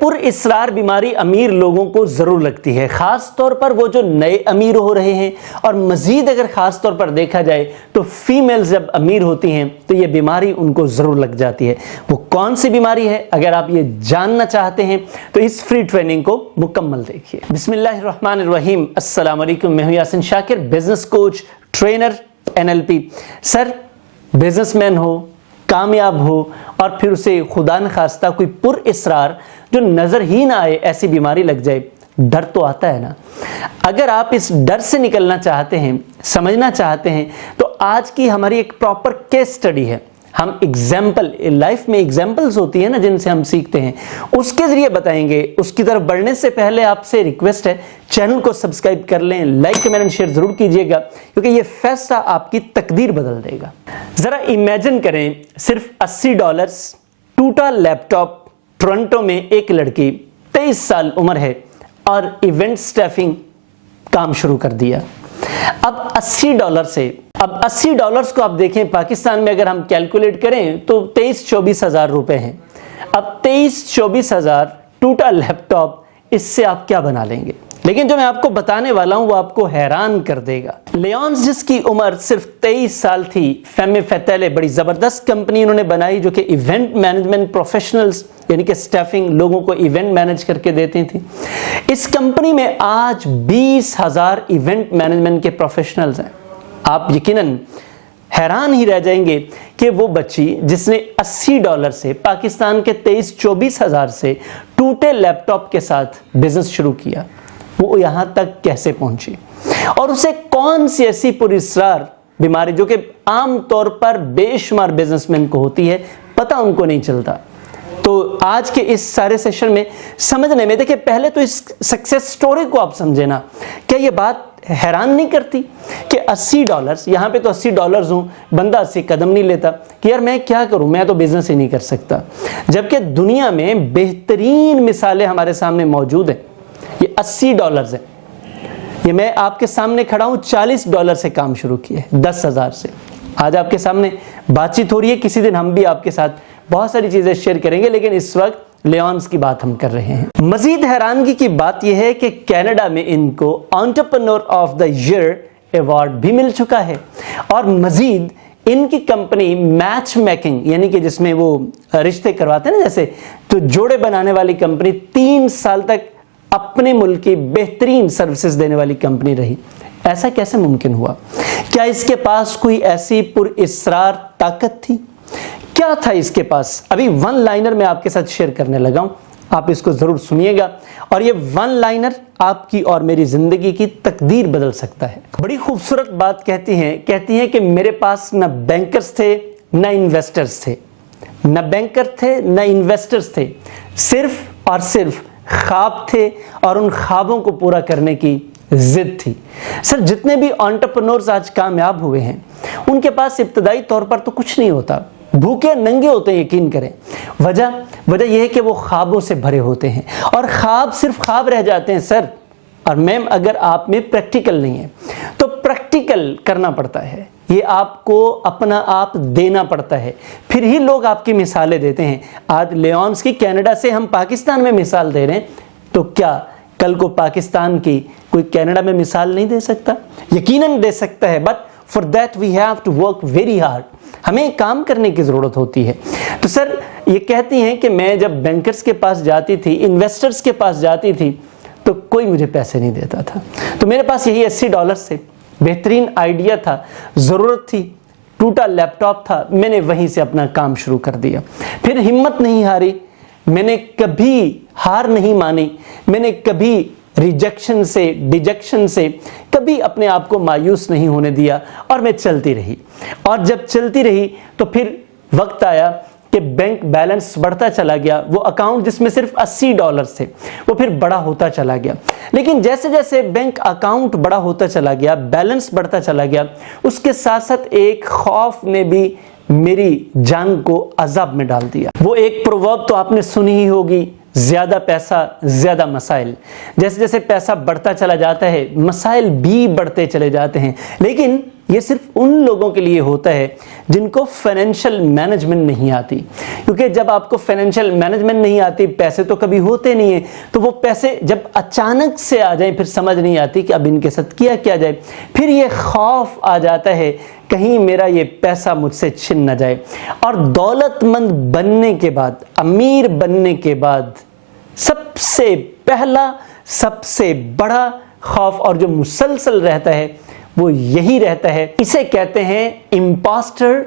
پر اسرار بیماری امیر لوگوں کو ضرور لگتی ہے، خاص طور پر وہ جو نئے امیر ہو رہے ہیں، اور مزید اگر خاص طور پر دیکھا جائے تو فیمیل جب امیر ہوتی ہیں تو یہ بیماری ان کو ضرور لگ جاتی ہے۔ وہ کون سی بیماری ہے؟ اگر آپ یہ جاننا چاہتے ہیں تو اس فری ٹریننگ کو مکمل دیکھیے۔ بسم اللہ الرحمن الرحیم۔ السلام علیکم، میں ہوں یاسین شاکر، بزنس کوچ، ٹرینر، NLP۔ سر، بزنس مین ہو، کامیاب ہو، اور پھر اسے خدا نخواستہ کوئی پر اسرار جو نظر ہی نہ آئے ایسی بیماری لگ جائے، ڈر تو آتا ہے نا۔ اگر آپ اس ڈر سے نکلنا چاہتے ہیں، سمجھنا چاہتے ہیں، تو آج کی ہماری ایک پراپر کیس سٹڈی ہے۔ ہم ایگزامپل، لائف میں ایگزامپلز ہوتی ہیں نا جن سے ہم سیکھتے ہیں، اس کے ذریعے بتائیں گے۔ اس کی طرف بڑھنے سے پہلے آپ سے ریکویسٹ ہے، چینل کو سبسکرائب کر لیں، لائک کمنٹ شیئر ضرور کیجئے گا، کیونکہ یہ فیصلہ آپ کی تقدیر بدل دے گا۔ ذرا امیجن کریں، صرف $80 ٹوٹا لیپ ٹاپ، ٹورنٹو میں ایک لڑکی 23 سال عمر ہے اور ایونٹ سٹیفنگ کام شروع کر دیا۔ اب $80 کو آپ دیکھیں، پاکستان میں اگر ہم کیلکولیٹ کریں تو 23-24 ہزار روپے ہیں۔ اب 23-24 ہزار ٹوٹا لیپ ٹاپ، اس سے آپ کیا بنا لیں گے؟ لیکن جو میں آپ کو بتانے والا ہوں وہ آپ کو حیران کر دے گا۔ لیونز، جس کی عمر صرف 23 سال تھی، فیمی فیتیلے بڑی زبردست کمپنی انہوں نے بنائی جو کہ ایونٹ مینجمنٹ پروفیشنلز، یعنی کہ سٹیفنگ، لوگوں کو ایونٹ مینج کر کے دیتی تھی۔ اس کمپنی میں آج 20,000 ایونٹ مینجمنٹ کے پروفیشنلز ہیں۔ آپ یقیناً حیران ہی رہ جائیں گے کہ وہ بچی جس نے $80 سے، پاکستان کے 23-24 ہزار سے ٹوٹے لیپ ٹاپ کے ساتھ بزنس شروع کیا، وہ یہاں تک کیسے پہنچی، اور اسے کون سی ایسی پر اسرار بیماری جو کہ عام طور پر بے شمار بزنس مین کو ہوتی ہے، پتہ ان کو نہیں چلتا۔ تو آج کے اس سارے سیشن میں سمجھنے میں، دیکھیں پہلے تو اس سکسیس سٹوری کو آپ سمجھے نا۔ کیا یہ بات حیران نہیں کرتی کہ $80، یہاں پہ تو $80 ہوں، بندہ 80 قدم نہیں لیتا کہ یار میں کیا کروں، میں تو بزنس ہی نہیں کر سکتا، جبکہ دنیا میں بہترین مثالیں ہمارے سامنے موجود ہیں۔ یہ $80 ہے، یہ میں آپ کے سامنے کھڑا ہوں، $40 سے کام شروع کیا ہے، 10,000 سے۔ آج آپ کے سامنے بات چیت ہو رہی ہے، کسی دن ہم بھی آپ کے ساتھ بہت ساری چیزیں شیئر کریں گے، لیکن اس وقت لیونز کی بات ہم کر رہے ہیں۔ مزید حیرانگی کی بات یہ ہے کہ کینیڈا میں ان کو entrepreneur of the year award بھی مل چکا ہے، اور مزید ان کی کمپنی میچ میکنگ، یعنی کہ جس میں وہ رشتے کرواتے ہیں نا، جیسے تو جوڑے بنانے والی کمپنی، 3 سال تک اپنے ملک کی بہترین سروسز دینے والی کمپنی رہی۔ ایسا کیسے ممکن ہوا؟ کیا اس کے پاس کوئی ایسی پر اسرار طاقت تھی؟ کیا تھا اس کے پاس؟ ابھی ون لائنر میں آپ کے ساتھ شیئر کرنے لگا ہوں، آپ اس کو ضرور سنیے گا، اور یہ ون لائنر آپ کی اور میری زندگی کی تقدیر بدل سکتا ہے۔ بڑی خوبصورت بات کہتی ہیں کہ میرے پاس نہ بینکرز تھے نہ انویسٹرز تھے، نہ بینکر تھے نہ انویسٹرز تھے، صرف اور صرف خواب تھے، اور ان خوابوں کو پورا کرنے کی ضد تھی۔ سر، جتنے بھی انٹرپرینورز آج کامیاب ہوئے ہیں، ان کے پاس ابتدائی طور پر تو کچھ نہیں ہوتا، بھوکے ننگے ہوتے ہیں، یقین کریں۔ وجہ یہ ہے کہ وہ خوابوں سے بھرے ہوتے ہیں، اور خواب صرف خواب رہ جاتے ہیں سر اور میم، اگر آپ میں پریکٹیکل نہیں ہے تو پریکٹیکل کرنا پڑتا ہے، یہ آپ کو اپنا آپ دینا پڑتا ہے، پھر ہی لوگ آپ کی مثالیں دیتے ہیں۔ آج لیونز کی کینیڈا سے ہم پاکستان میں مثال دے رہے ہیں، تو کیا کل کو پاکستان کی کوئی کینیڈا میں مثال نہیں دے سکتا؟ یقیناً دے سکتا ہے، but for that we have to work very hard, ہمیں کام کرنے کی ضرورت ہوتی ہے۔ تو سر، یہ کہتی ہیں کہ میں جب بینکرز کے پاس جاتی تھی، انویسٹرز کے پاس جاتی تھی، تو کوئی مجھے پیسے نہیں دیتا تھا، تو میرے پاس یہی $80 سے بہترین آئیڈیا تھا، ضرورت تھی، ٹوٹا لیپ ٹاپ تھا، میں نے وہیں سے اپنا کام شروع کر دیا۔ پھر ہمت نہیں ہاری، میں نے کبھی ہار نہیں مانی، میں نے کبھی ریجیکشن سے، ڈیجیکشن سے کبھی اپنے آپ کو مایوس نہیں ہونے دیا، اور میں چلتی رہی۔ اور جب چلتی رہی تو پھر وقت آیا کہ بینک بیلنس بڑھتا چلا گیا، وہ اکاؤنٹ جس میں صرف $80 تھے وہ پھر بڑا ہوتا چلا گیا۔ لیکن جیسے جیسے بینک اکاؤنٹ بڑا ہوتا چلا گیا، بیلنس بڑھتا چلا گیا، اس کے ساتھ ساتھ ایک خوف نے بھی میری جان کو عذاب میں ڈال دیا۔ وہ ایک پروورب تو آپ نے سنی ہی ہوگی، زیادہ پیسہ زیادہ مسائل۔ جیسے جیسے پیسہ بڑھتا چلا جاتا ہے، مسائل بھی بڑھتے چلے جاتے ہیں، لیکن یہ صرف ان لوگوں کے لیے ہوتا ہے جن کو فائنینشیل مینجمنٹ نہیں آتی، کیونکہ جب آپ کو فائنینشیل مینجمنٹ نہیں آتی، پیسے تو کبھی ہوتے نہیں ہیں، تو وہ پیسے جب اچانک سے آ جائیں پھر سمجھ نہیں آتی کہ اب ان کے ساتھ کیا جائے، پھر یہ خوف آ جاتا ہے کہیں میرا یہ پیسہ مجھ سے چھن نہ جائے۔ اور دولت مند بننے کے بعد، امیر بننے کے بعد سب سے پہلا، سب سے بڑا خوف اور جو مسلسل رہتا ہے وہ یہی رہتا ہے، اسے کہتے ہیں امپاسٹر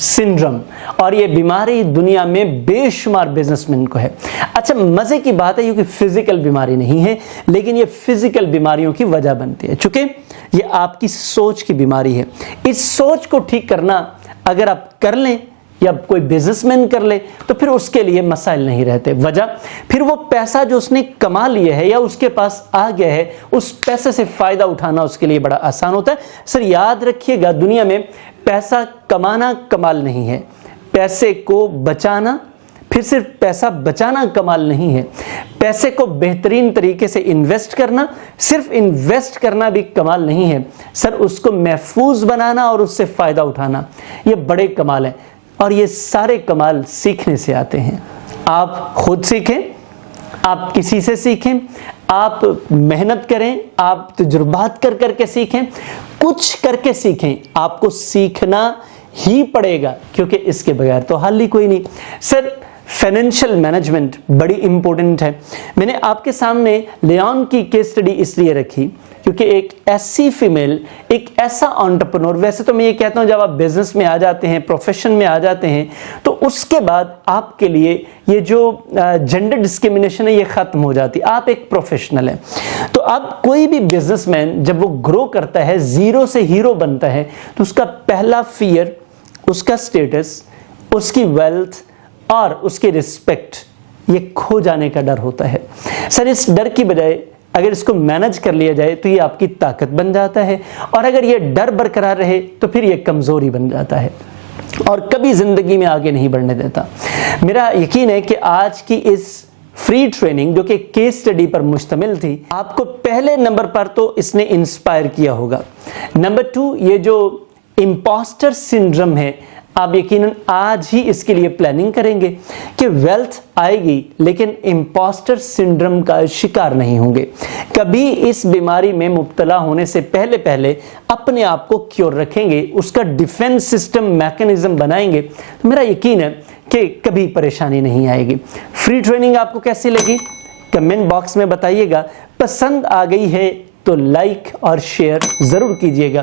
سنڈروم، اور یہ بیماری دنیا میں بے شمار بزنس مین کو ہے۔ اچھا مزے کی بات ہے یہ فزیکل بیماری نہیں ہے، لیکن یہ فزیکل بیماریوں کی وجہ بنتی ہے، چونکہ یہ آپ کی سوچ کی بیماری ہے۔ اس سوچ کو ٹھیک کرنا اگر آپ کر لیں یا کوئی بزنس مین کر لے تو پھر اس کے لیے مسائل نہیں رہتے۔ وجہ پھر وہ پیسہ جو اس نے کما لیا ہے یا اس کے پاس آ گیا ہے، اس پیسے سے فائدہ اٹھانا اس کے لیے بڑا آسان ہوتا ہے۔ سر یاد رکھیے گا، دنیا میں پیسہ کمانا کمال نہیں ہے، پیسے کو بچانا، پھر صرف پیسہ بچانا کمال نہیں ہے، پیسے کو بہترین طریقے سے انویسٹ کرنا، صرف انویسٹ کرنا بھی کمال نہیں ہے، سر اس کو محفوظ بنانا اور اس سے فائدہ اٹھانا، یہ بڑے کمال ہیں، اور یہ سارے کمال سیکھنے سے آتے ہیں۔ آپ خود سیکھیں، آپ کسی سے سیکھیں، آپ محنت کریں، آپ تجربات کر کر کے سیکھیں، کچھ کر کے سیکھیں، آپ کو سیکھنا ہی پڑے گا، کیونکہ اس کے بغیر تو حل ہی کوئی نہیں۔ سر فائنینشیل مینجمنٹ بڑی امپورٹنٹ ہے۔ میں نے آپ کے سامنے لیون کی کیس سٹڈی اس لیے رکھی کیونکہ ایک ایسی فیمیل، ایک ایسا انٹرپرنور، ویسے تو میں یہ کہتا ہوں جب آپ بزنس میں آ جاتے ہیں، پروفیشن میں آ جاتے ہیں، تو اس کے بعد آپ کے لیے یہ جو جینڈر ڈسکرمنیشن ہے یہ ختم ہو جاتی، آپ ایک پروفیشنل ہیں۔ تو اب کوئی بھی بزنس مین جب وہ گرو کرتا ہے، زیرو سے ہیرو بنتا ہے، تو اس کا پہلا فیئر اس کا سٹیٹس، اس کی ویلتھ اور اس کی رسپیکٹ یہ کھو جانے کا ڈر ہوتا ہے۔ سر اس ڈر کی بجائے اگر اس کو مینج کر لیا جائے تو یہ آپ کی طاقت بن جاتا ہے، اور اگر یہ ڈر برقرار رہے تو پھر یہ کمزوری بن جاتا ہے اور کبھی زندگی میں آگے نہیں بڑھنے دیتا۔ میرا یقین ہے کہ آج کی اس فری ٹریننگ جو کہ کیس سٹڈی پر مشتمل تھی، آپ کو پہلے نمبر پر تو اس نے انسپائر کیا ہوگا۔ نمبر 2، یہ جو امپاسٹر سنڈروم ہے، آپ یقیناً آج ہی اس کے لیے پلاننگ کریں گے کہ ویلتھ آئے گی لیکن امپاسٹر سنڈروم کا شکار نہیں ہوں گے۔ کبھی اس بیماری میں مبتلا ہونے سے پہلے اپنے آپ کو کیور رکھیں گے، اس کا ڈیفنس سسٹم میکنزم بنائیں گے، تو میرا یقین ہے کہ کبھی پریشانی نہیں آئے گی۔ فری ٹریننگ آپ کو کیسی لگی؟ کمنٹ باکس میں بتائیے گا۔ پسند آ گئی ہے تو لائک اور شیئر ضرور کیجئے گا،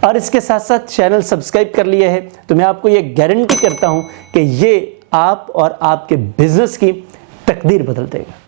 اور اس کے ساتھ ساتھ چینل سبسکرائب کر لیا ہے تو میں آپ کو یہ گارنٹی کرتا ہوں کہ یہ آپ اور آپ کے بزنس کی تقدیر بدل دے گا۔